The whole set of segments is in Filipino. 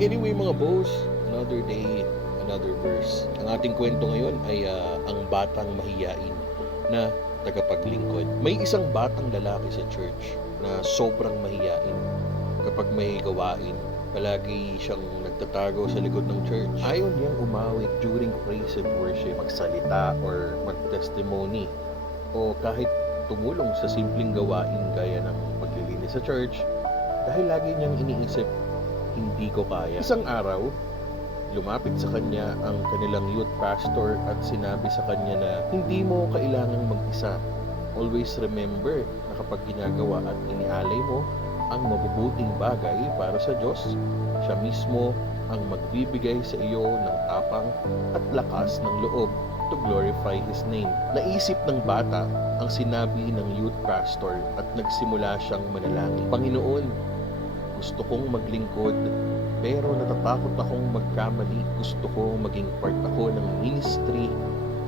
Anyway mga boss, another day, another verse. Ang ating kwento ngayon ay ang batang mahiyain na tagapaglingkod. May isang batang lalaki sa church na sobrang mahiyain. Kapag may gawain, palagi siyang nagtatago sa likod ng church. Ayaw niyang umawit during praise and worship, magsalita or mag-testimony o kahit tumulong sa simpleng gawain gaya ng paglilinis sa church dahil lagi niyang iniisip, hindi ko kaya. Isang araw, lumapit sa kanya ang kanilang youth pastor at sinabi sa kanya na hindi mo kailangang mag-isa. Always remember na kapag ginagawa at inialay mo ang mabubuting bagay para sa Diyos, siya mismo ang magbibigay sa iyo ng tapang at lakas ng loob to glorify His name. Naisip ng bata ang sinabi ng youth pastor at nagsimula siyang manalangin. Panginoon, gusto kong maglingkod, pero natatakot akong magkamali. Gusto kong maging part ako ng ministry,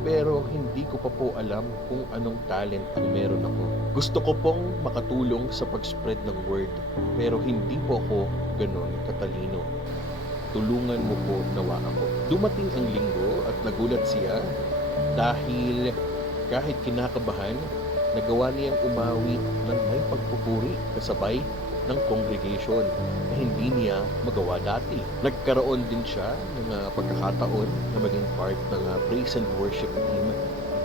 pero hindi ko pa po alam kung anong talent ang meron ako. Gusto ko pong makatulong sa pag-spread ng word, pero hindi po ako ganon katalino. Tulungan mo po nawa ako. Dumating ang linggo at nagulat siya dahil kahit kinakabahan, nagawa niyang umawit ng may pagpupuri kasabay ng congregation na hindi niya magawa dati. Nagkaroon din siya ng pagkakataon na maging part ng praise and worship team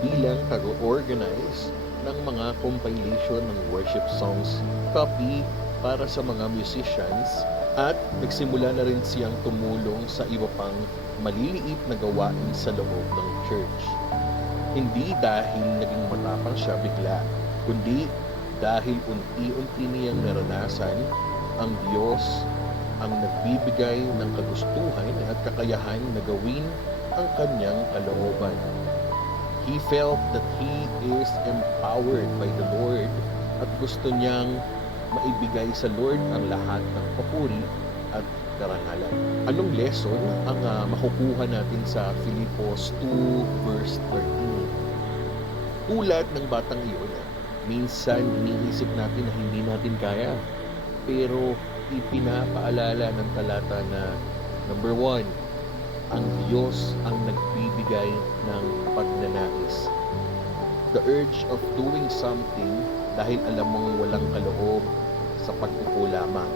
bilang tago-organize ng mga compilation ng worship songs, copy para sa mga musicians, at nagsimula na rin siyang tumulong sa iba pang maliliit na gawain sa loob ng church. Hindi dahil naging matapang siya bigla, kundi dahil unti-unti niyang naranasan ang Diyos ang nagbibigay ng kagustuhan at kakayahan na gawin ang kanyang kalooban. He felt that he is empowered by the Lord at gusto niyang maibigay sa Lord ang lahat ng papuri at karangalan. Anong lesson ang makukuha natin sa Filipos 2 verse 13? Tulad ng batang iyon, minsan iniisip natin na hindi natin kaya, pero ipinapaalala ng talata na number 1, ang Diyos ang nagbibigay ng pagnanais. The urge of doing something dahil alam mong walang kaloob sa pagpupo lamang.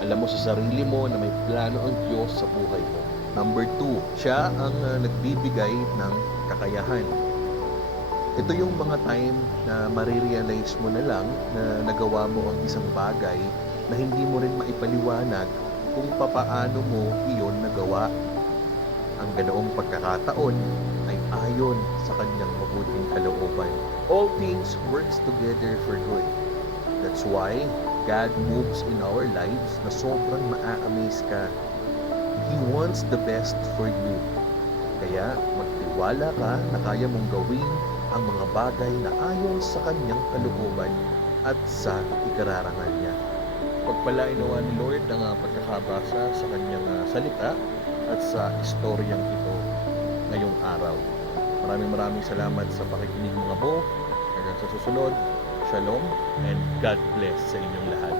Alam mo sa sarili mo na may plano ang Diyos sa buhay mo. Number 2, siya ang nagbibigay ng kakayahan. Ito yung mga time na marirealize mo na lang na nagawa mo ang isang bagay na hindi mo rin maipaliwanag kung papaano mo iyon nagawa. Ang ganoong pagkakataon ay ayon sa kanyang mabuting kalooban. All things works together for good. That's why God moves in our lives na sobrang maa-amaze ka. He wants the best for you. Kaya magtiwala ka na kaya mong gawin ang mga bagay na ayon sa kanyang kalooban at sa ikararangal niya. Pagpalain nawa ni Lord ang pagkakabasa sa kanyang salita at sa istoryang ito ngayong araw. Maraming salamat sa pakikinig mga po. Hanggang sa susunod, Shalom and God bless sa inyong lahat.